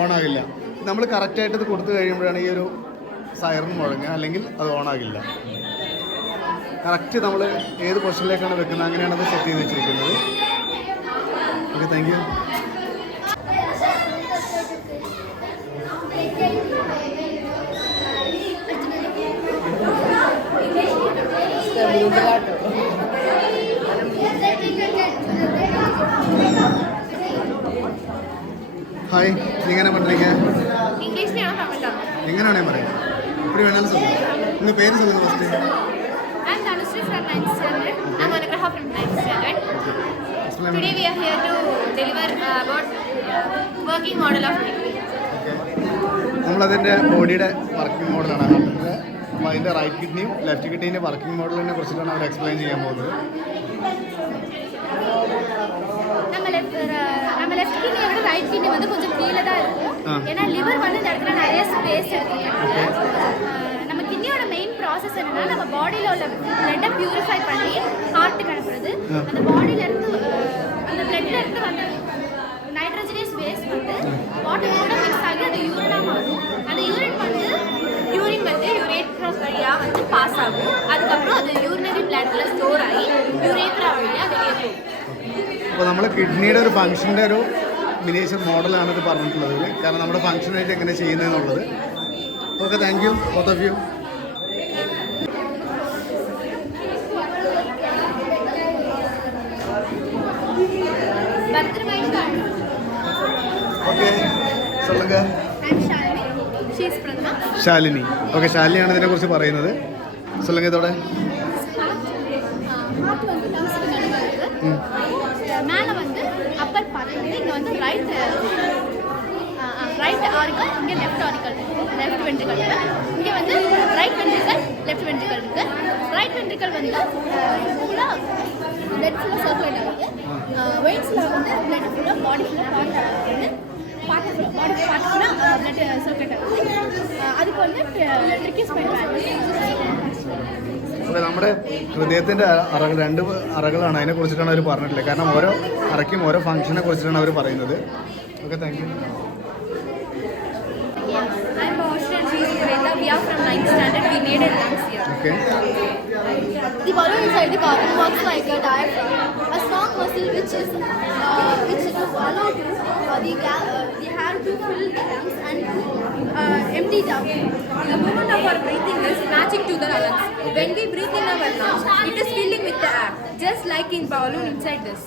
ഓണാകില്ല. നമ്മൾ കറക്റ്റായിട്ട് ഇത് കൊടുത്തു കഴിയുമ്പോഴാണ് ഈ ഒരു സൈറൺ മുഴങ്ങുക, അല്ലെങ്കിൽ അത് ഓണാകില്ല. കറക്റ്റ് നമ്മൾ ഏത് പൊസിഷനിലേക്കാണ് വെക്കുന്നത് അങ്ങനെയാണ് അത് സെറ്റ് ചെയ്ത് വെച്ചിരിക്കുന്നത്. Okay, thank you. ഹായ്, നീ എങ്ങനെ പண்றீங்க? എങ്ങനെയാണേ പറയാം, எப்படி வேணாலும் சொல்லுங்க. உங்க பேர் சொல்லுங்க first. I'm Tanushree from 9th standard. I'm Anugraha from 9th standard. Today we are here to deliver about working model of kidney. നമ്മളതിൻ്റെ ബോഡിയുടെ വർക്കിംഗ് മോഡലാണ് ഹാർട്ടിൻ്റെ. അപ്പോൾ അതിൻ്റെ റൈറ്റ് കിഡ്നിയും ലെഫ്റ്റ് കിഡ്നീൻ്റെ വർക്കിംഗ് മോഡലിനെ കുറിച്ചിട്ടാണ് അവിടെ എക്സ്പ്ലെയിൻ ചെയ്യാൻ പോകുന്നത്. நம்ம லெஃப்ட் கிட்னி விட ரைட் கிட்னி வந்து கொஞ்சம் கீழே தான் இருக்கும். ஏன்னா லிவர் வந்து இந்த இடத்துல நிறைய ஸ்பேஸ் எடுத்துக்கிட்டு நம்ம கிட்னியோட மெயின் ப்ராசஸ் என்னன்னா நம்ம பாடியில் உள்ள பிளட்டை பியூரிஃபை பண்ணி ஹார்ட்டுக்கு அனுப்புறது. அந்த பாடியில இருந்து அந்த பிளட்ல இருந்து வந்த நைட்ரஜனஸ் வேஸ்ட் வந்து வாட்டர் கூட மிக்ஸ் ஆகி அந்த யூரினா மாறும். அந்த யூரின் வந்து யூரேத்ரா வழியா வந்து பாஸ் ஆகும். அதுக்கப்புறம் அது யூரினரி பிளட்ல ஸ்டோர் ஆகி யூரேத்ரா வழியா வெளியே போகும். അപ്പോൾ നമ്മൾ കിഡ്നിയുടെ ഒരു ഫംഗ്ഷൻ്റെ ഒരു മിനിയേച്ചർ മോഡലാണ് ഇത് പറഞ്ഞിട്ടുള്ളത്. കാരണം നമ്മുടെ ഫംഗ്ഷനായിട്ട് എങ്ങനെ ചെയ്യുന്നതെന്നുള്ളത്. Okay, thank you both of you. Okay, சொல்லுங்க. ശാലിനി. ഓക്കെ, ശാലിനിയാണ് ഇതിനെക്കുറിച്ച് പറയുന്നത്. சொல்லுங்க இதோட. மேலே வந்து அப்பர் பார்ட் வந்து இங்கே வந்து ரைட் ஆரிக்கல், இங்கே லெஃப்ட் ஆரிக்கல், லெஃப்ட் வென்ட்ரிக்கல். இங்கே வந்து ரைட் வென்ட்ரிக்கல், லெஃப்ட் வென்ட்ரிக்கல் இருக்குது. ரைட் வென்ட்ரிக்கல் வந்து ஃபுல்லாக பிளட் ஃபுல்லாக சர்க்குலேட் ஆகுது. வெயின்ஸில் வந்து பிளட் ஃபுல்லாக பாடி ஃபுல்லாக பாடி ஃபுல்லாக பிளட் சர்க்குலேட் ஆகுது. அதுக்கு வந்து ட்ரிக்கிஸ் അതെ, നമ്മുടെ ഹൃദയത്തിൻ്റെ അറകൾ, 2 അറകളാണ്. അതിനെക്കുറിച്ചിട്ടാണ് അവർ പറഞ്ഞിട്ടുള്ളത്. കാരണം ഓരോ അറയ്ക്കും ഓരോ ഫംഗ്ഷനെ കുറിച്ചിട്ടാണ് അവർ പറയുന്നത്. Okay, thank U. We are from 9th standard. We made a lungs here. Okay. The balloon inside the carton works like a diaphragm, a strong muscle which allow to the air to fill the lungs and empty it out. The movement of our breathing is matching to the lungs. When we breathe in our lungs, it is filling with the air, just like in balloon inside this.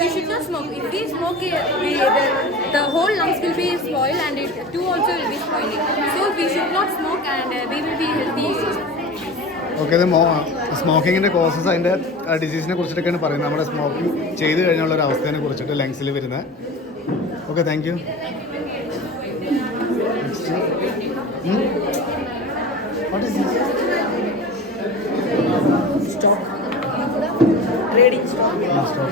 We should not smoke. If we smoke, the whole lungs will be spoiled and it too also will be spoiling. So we should not smoke and we will be healthy. Okay, ഇത് സ്മോക്കിങ്ങിൻ്റെ causes, അതിൻ്റെ ഡിസീസിനെ കുറിച്ചിട്ടൊക്കെയാണ് പറയുന്നത്. നമ്മുടെ smoking ചെയ്ത് കഴിഞ്ഞുള്ള ഒരു അവസ്ഥയെ കുറിച്ചിട്ട് ലങ്സിൽ വരുന്നത്. Okay, thank U. What is this? Stock. Trading stock. Stock.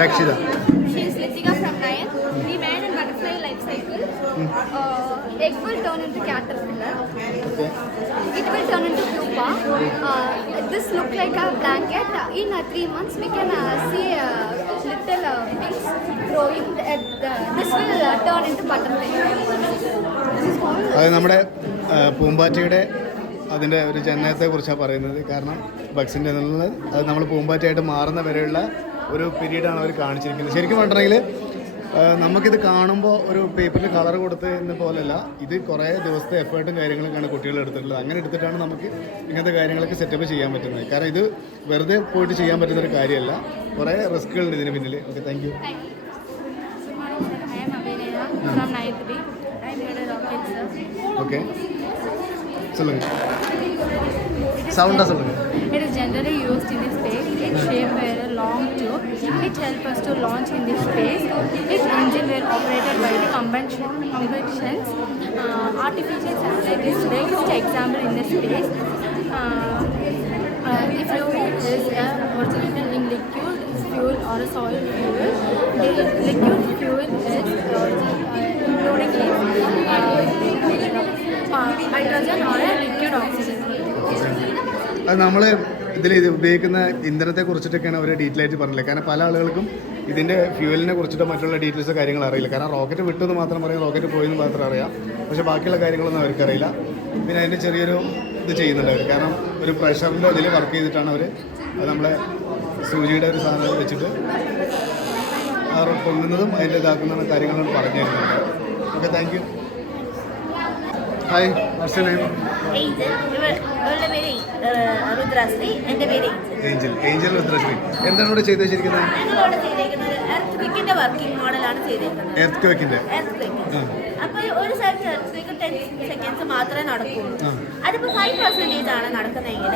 Rakshita. She is Litika from 9th. We made a butterfly life cycle. Egg will turn into caterpillar. Okay. It will turn into pupa. This look like a blanket. In 3 months, we can see little wings growing. This will turn into butterfly. അത് നമ്മുടെ പൂമ്പാറ്റയുടെ അതിൻ്റെ ഒരു ജനനത്തെ കുറിച്ചാണ് പറയുന്നത്. കാരണം ബഗ്സിൻ്റെ എന്നുള്ളത് അത് നമ്മൾ പൂമ്പാറ്റയായിട്ട് മാറുന്ന വരെയുള്ള ഒരു പീരീഡാണ് അവർ കാണിച്ചിരിക്കുന്നത്. ശരിക്കും പറഞ്ഞിട്ടുണ്ടെങ്കിൽ നമുക്കിത് കാണുമ്പോൾ ഒരു പേപ്പറിൽ കളർ കൊടുത്ത് എന്ന പോലെയല്ല, ഇത് കുറേ ദിവസത്തെ എഫേർട്ടും കാര്യങ്ങളൊക്കെയാണ് കുട്ടികൾ എടുത്തിട്ടുള്ളത്. അങ്ങനെ എടുത്തിട്ടാണ് നമുക്ക് ഇങ്ങനത്തെ കാര്യങ്ങളൊക്കെ സെറ്റപ്പ് ചെയ്യാൻ പറ്റുന്നത്. കാരണം ഇത് വെറുതെ പോയിട്ട് ചെയ്യാൻ പറ്റുന്നൊരു കാര്യമല്ല, കുറേ റിസ്ക്കുകളുണ്ട് ഇതിന് പിന്നിൽ. Okay, thank U. ഓക്കെ, சொல்லுங்க. சவுண்டா சொல்லுங்க. It is generally used in space. Its shape were a long tube. It helps us to launch in this space. Its engine were operated by the combustions. Artificial satellite is the best example in the space. the fluid is originated in liquid fuel or a solid fuel. The liquid fuel is including hydrogen or a liquid oxygen. അത് നമ്മൾ ഇത് ഉപയോഗിക്കുന്ന ഇന്ധനത്തെ കുറിച്ചിട്ടൊക്കെയാണ് അവർ detail ആയിട്ട് പറഞ്ഞില്ല. കാരണം പല ആളുകൾക്കും ഇതിൻ്റെ ഫ്യൂവലിനെ കുറിച്ചിട്ടോ മറ്റുള്ള ഡീറ്റെയിൽസ് കാര്യങ്ങൾ അറിയില്ല. കാരണം റോക്കറ്റ് വിട്ടെന്ന് മാത്രം പറയും, റോക്കറ്റ് പോയെന്ന് മാത്രം അറിയാം. പക്ഷേ ബാക്കിയുള്ള കാര്യങ്ങളൊന്നും അവർക്കറിയില്ല. പിന്നെ അതിൻ്റെ ചെറിയൊരു ഇത് ചെയ്യുന്നുണ്ട് അവർ. കാരണം ഒരു പ്രഷറിൻ്റെ ഇതിൽ വർക്ക് ചെയ്തിട്ടാണ് അവർ അത് നമ്മളെ സൂചിയുടെ ഒരു സാധനം വെച്ചിട്ട് അവർ പൊങ്ങുന്നതും അതിൻ്റെ ഇതാക്കുന്ന കാര്യങ്ങളും പറഞ്ഞു തരുന്നുണ്ട്. Okay, thank you. Hi, watts your name? ഇവളുടെ പേര് രുദ്രാശ്രീ, എൻ്റെ പേര് ഏഞ്ചൽ രുദ്രശ്രീ. എന്താണ് ഇവിടെ ചെയ്ത് വെച്ചിരിക്കുന്നത്? ഞങ്ങളിവിടെ ചെയ്തേക്കുന്നത് എർത്ത് ക്വിക്കിന്റെ വർക്കിംഗ് മോഡലാണ് ചെയ്തേക്കുന്നത്. എർത്ത് ക്വേക്കിൻ്റെ. അപ്പൊ ഒരു സൈഡ് എർത്ത് ക്വിക്ക് 10 സെക്കൻഡ്സ് മാത്രമേ നടക്കുള്ളൂ. അതിപ്പോ 5% ആണ് നടക്കുന്നതെങ്കിൽ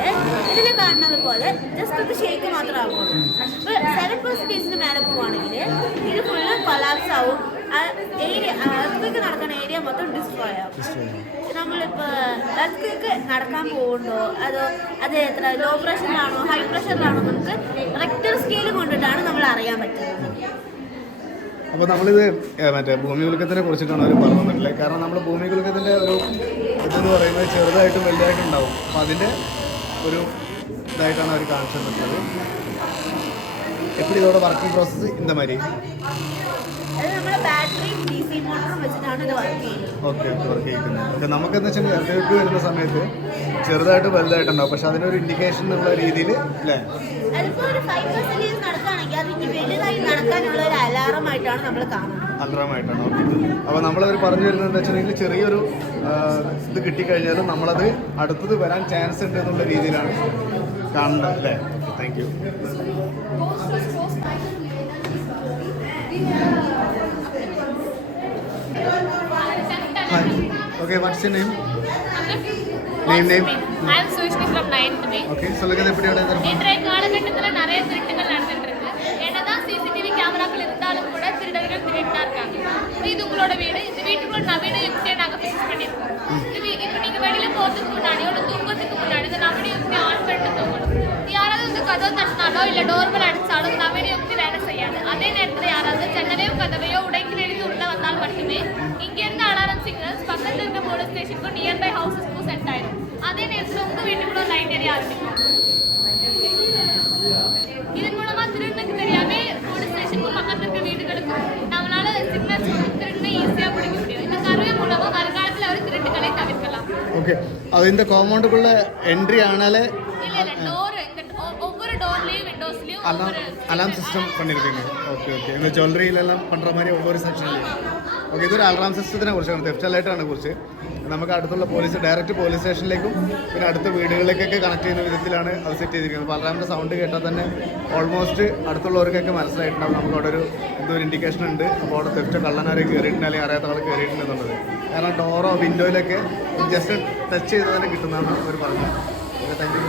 ഇതിൽ കാണുന്നത് പോലെ ജസ്റ്റ് ഒരു ഷേക്ക് മാത്രമേ ആവുള്ളൂ. ഇപ്പൊ 7% മേലെ പോവാണെങ്കിൽ ഇത് ഫുള്ള് കൊളാപ്സ് ആവും. ഏരിയ എർത്ത് ക്വിക്ക് നടക്കുന്ന ഏരിയ മൊത്തം ഡിസ്ട്രോയ് ആവും. നമ്മളിപ്പോ എർത്ത് ക്വിക്ക് നടക്കാൻ പോകുന്നുണ്ടോ അത് എത്ര ലോ പ്രഷറിലാണോ ഹൈ പ്രഷറിലാണോ നമുക്ക് റെക്ടർ സ്കെയിൽ കൊണ്ടിട്ടാണ് നമ്മൾ അറിയാൻ പറ്റുന്നത്. അപ്പോൾ നമ്മളിത് മറ്റേ ഭൂമികുലുക്കത്തിനെ കുറിച്ചിട്ടാണ് അവർ പറഞ്ഞു തന്നിട്ടുള്ളത്. കാരണം നമ്മൾ ഭൂമികുലുക്കത്തിൻ്റെ ഒരു ഇതെന്ന് പറയുന്നത് ചെറുതായിട്ടും വലുതായിട്ടും ഉണ്ടാവും. അപ്പോൾ അതിൻ്റെ ഒരു ഇതായിട്ടാണ് അവർ കാണിച്ചു തന്നിട്ടുള്ളത്. എപ്പോഴും ഇതോടെ വർക്കിംഗ് പ്രോസസ്സ് இந்த மாதிரி. അത് നമ്മുടെ ബാറ്ററിയും DC മോട്ടറും വെച്ചിട്ടാണ് ഇത് വർക്ക് ചെയ്യുന്നത്. ഓക്കെ, വർക്ക് ചെയ്യുന്നത്. ഓക്കെ, നമുക്കെന്ന് വെച്ചിട്ടുണ്ടെങ്കിൽ എർത്ത് വരുന്ന സമയത്ത് ചെറുതായിട്ട് വലുതായിട്ടുണ്ടാവും. പക്ഷെ അതിനൊരു ഇൻഡിക്കേഷൻ എന്നുള്ള രീതിയിൽ അല്ലേ? അതിപ്പോൾ ഒരു 5% നടക്കുകയാണെങ്കിൽ അത് ഇനി വലുതായി നടക്കാനുള്ള ഒരു അലാറമായിട്ടാണ് നമ്മൾ കാണുന്നത്. അലാറമായിട്ടാണ്. ഓക്കെ, അപ്പോൾ നമ്മളവർ പറഞ്ഞു വരുന്നത് വെച്ചിട്ടുണ്ടെങ്കിൽ ചെറിയൊരു ഇത് കിട്ടിക്കഴിഞ്ഞാലും നമ്മളത് അടുത്തത് വരാൻ ചാൻസ് ഉണ്ട് എന്നുള്ള രീതിയിലാണ് കാണുന്നത് അല്ലേ? Thank you. Hi. Okay, what's your name? Name. I am Sushni from 9th May. Okay, சொல்லுங்க எப்படி ஓட தரமா? இன்றைய காலகட்டத்தில் நிறைய திருட்டுகள் நடந்துட்டு இருக்கு. என்னதான் சிசிடிவி கேமராக்கள் இருந்தாலும் கூட திருடர்கள் திருட்டா இருக்காங்க. இது உங்களோட வீடு, இந்த வீட்டுக்குள்ள நவீன யுக்தியை நாங்க ஃபிக்ஸ் பண்ணிருக்கோம். இப்போ நீங்க வெளியில போறதுக்கு முன்னாடி ஒரு தூங்கத்துக்கு முன்னாடி இந்த நவீன யுக்தி ஆன் பண்ணிட்டு தூங்கணும். யாராவது வந்து கதவை தட்டினாலோ இல்ல டோர்பெல் அடிச்சாலோ நவீன யுக்தி வேலை செய்யாது. அதே நேரத்தில் யாராவது ஜன்னலையோ கதவையோ உடைக்கி நெடுத்து உள்ள வந்தால் மட்டுமே இங்க இருந்து அலாரம் சிக்னல்ஸ் பக்கத்துல இருக்க போலீஸ் ஸ்டேஷனுக்கு நியர்பை ஹவுசஸ்க்கும் சென்ட் ஆயிடும். அதே நேரத்தில் உங்க வீட்டுக்குள்ள லைட் எரிய ஆரம்பிக்கும். இதன் மூலமா திருடனுக்கு தெரியாம போலீஸ் ஸ்டேஷனுக்கும் பக்கத்துல இருக்க வீடுகளுக்கும் நம்மளால சிக்னல்ஸ் திருடனை ஈஸியா பிடிக்க முடியும். இந்த கருவி மூலமா வருங்காலத்தில் அவர் திருட்டுகளை தவிர்க்கலாம். ஓகே, அது இந்த காம்பவுண்டுக்குள்ள என்ட்ரி ஆனாலே இல்ல டோர் ஒவ்வொரு டோர்லயும் விண்டோஸ்லயும் அலாம் சிஸ்டம் பண்ணியிருக்கீங்க. ஓகே ஓகே, இந்த ജ്വല്ലറിയിലെല്ലാം பண்ணுற மாதிரி ஒவ்வொரு സെക്ഷനിലും. ഓക്കെ, ഇതൊരു അലാം സിസ്റ്റത്തിനെ കുറിച്ചാണ്, തെഫ്റ്റ് അലേർട്ടാണ് കുറിച്ച്. നമുക്ക് അടുത്തുള്ള ഡയറക്റ്റ് പോലീസ് സ്റ്റേഷനിലേക്കും പിന്നെ അടുത്ത വീടുകളിലേക്കൊക്കെ കണക്ട് ചെയ്യുന്ന വിധത്തിലാണ് അത് സെറ്റ് ചെയ്തിരിക്കുന്നത്. അപ്പോൾ അലാമിൻ്റെ സൗണ്ട് കേട്ടാൽ തന്നെ ഓൾമോസ്റ്റ് അടുത്തുള്ളവർക്കൊക്കെ മനസ്സിലായിട്ടുണ്ടാവും നമുക്ക് അവിടെ എന്തോ ഒരു ഇൻഡിക്കേഷൻ ഉണ്ട്. അപ്പോൾ അവിടെ തെഫ്റ്റ് കള്ളനാരെ കയറിയിട്ടുണ്ട് അല്ലെങ്കിൽ അറിയാത്ത ആൾ കയറിയിട്ടുണ്ട് എന്നുള്ളത്. കാരണം ഡോറോ വിൻഡോയിലൊക്കെ ജസ്റ്റ് ടച്ച് ചെയ്ത് തന്നെ കിട്ടുന്നതാണ് അവർ പറഞ്ഞത്. Okay, thank U.